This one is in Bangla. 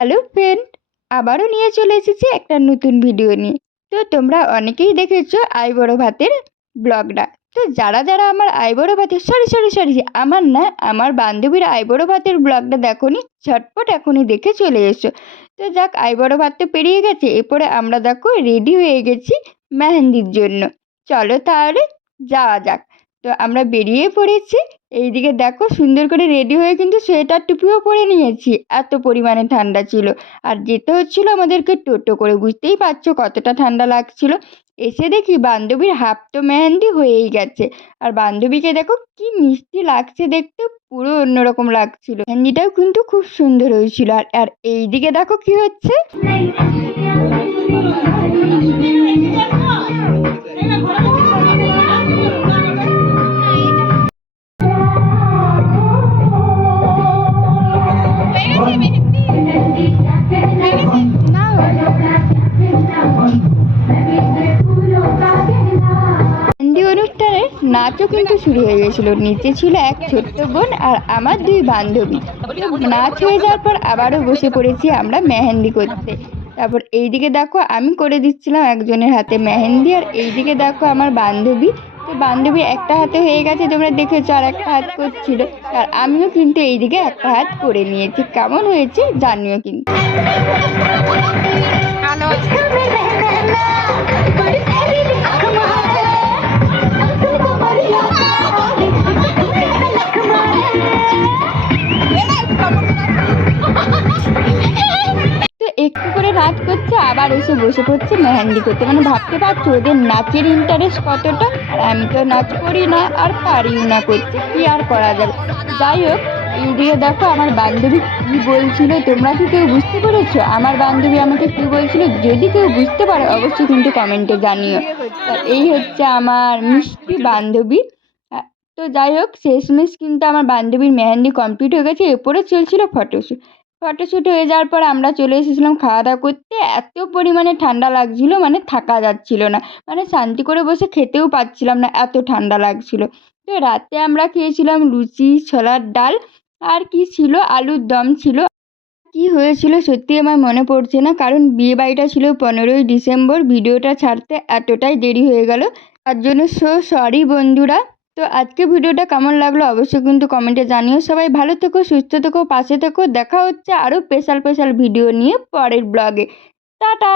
হ্যালো ফ্রেন্ড, আবারও নিয়ে চলে এসেছি একটা নতুন ভিডিও নিয়ে। তো তোমরা অনেকেই দেখেছো আইবুড়ো ভাতের ব্লগটা। তো যারা যারা আমার আইবুড়ো ভাতের সরি সরি সরি আমার না, আমার বান্ধবীর আইবুড়ো ভাতের ব্লগটা দেখোনি, ঝটপট এখনই দেখে চলে এসো। তো যাক, আইবুড়ো ভাত তো পেরিয়ে গেছে, এরপরে আমরা দেখো রেডি হয়ে গেছি মেহেন্দির জন্য। চলো তাহলে যাওয়া যাক। তো আমরা বেরিয়ে পড়েছি। এইদিকে দেখো সুন্দর করে রেডি হয়ে কিন্তু সোয়েটার টুপিও পরে নিয়েছি, এত পরিমাণে ঠান্ডা ছিল। আর যেতে হচ্ছিল আমাদেরকে টোটো করে, বুঝতেই পারছো কতটা ঠান্ডা লাগছিল। এসে দেখি বান্ধবীর হাফ তো মেহেন্দি হয়েই গেছে। আর বান্ধবীকে দেখো কি মিষ্টি লাগছে দেখতে, পুরো অন্যরকম লাগছিল। মেহেন্দিটাও কিন্তু খুব সুন্দর হয়েছিল। আর আর এইদিকে দেখো কি হচ্ছে। মেহেন্দি অনুষ্ঠানে নাচও কিন্তু শুরু হয়ে গেছিল। নিচে ছিল এক ছোট্ট বোন আর আমার দুই বান্ধবী। তো নাচ হয়ে যাওয়ার পর আবারও বসে পড়েছি আমরা মেহেন্দি করতে। তারপর এইদিকে দেখো আমি করে দিচ্ছিলাম একজনের হাতে মেহেন্দি, আর এইদিকে দেখো আমার বান্ধবী। তো বান্ধবী একটা হাতে হয়ে গেছে তোমরা দেখেছো, আর একটা হাত করছিল। আর আমিও কিন্তু এইদিকে একটা হাত করে নিয়েছি। কেমন হয়েছে জানিও কিন্তু। তো একটু করে নাচ করছে, আবার এসে বসে পড়ছে মেহেন্দি করতে। মানে ভাবতে পারছো ওদের নাচের ইন্টারেস্ট কতটা। আর আমি তো নাচ করি না আর পারিও না করতে, কি আর করা যাবে। যাই হোক, এইদিকে দেখো আমার বান্ধবী কি বলছিল, তোমরা কি কেউ বুঝতে পেরেছো আমার বান্ধবী আমাকে কি বলছিল? যদি কেউ বুঝতে পারো অবশ্যই কিন্তু কমেন্টে জানিও। এই হচ্ছে আমার মিষ্টি বান্ধবী। আহ, তো যাই হোক, শেষমেশ কিন্তু আমার বান্ধবীর মেহেন্দি কমপ্লিট হয়ে গেছে। এরপরে চলছিল ফটোশ্যুট। ফটোশ্যুট হয়ে যাওয়ার পর আমরা চলে এসেছিলাম খাওয়া দাওয়া করতে। এত পরিমাণে ঠান্ডা লাগছিল, মানে থাকা যাচ্ছিল না। মানে শান্তি করে বসে খেতেও পাচ্ছিলাম না, এত ঠান্ডা লাগছিল। তো রাতে আমরা খেয়েছিলাম লুচি, ছোলার ডাল, আর কি ছিল, আলুর দম ছিল। কি হয়েছিল সত্যি আমার মনে পড়ছে না, কারণ বিয়ে বাড়িটা ছিল 15ই ডিসেম্বর। ভিডিওটা ছাড়তে এতটাই দেরি হয়ে গেল, তার জন্য সরি বন্ধুরা। তো আজকে ভিডিওটা কেমন লাগলো অবশ্যই কিন্তু কমেন্টে জানিও। সবাই ভালো থেকো, সুস্থ থেকো, পাশে থেকো। দেখা হচ্ছে আরও স্পেশাল স্পেশাল ভিডিও নিয়ে পরের ব্লগে। টাটা।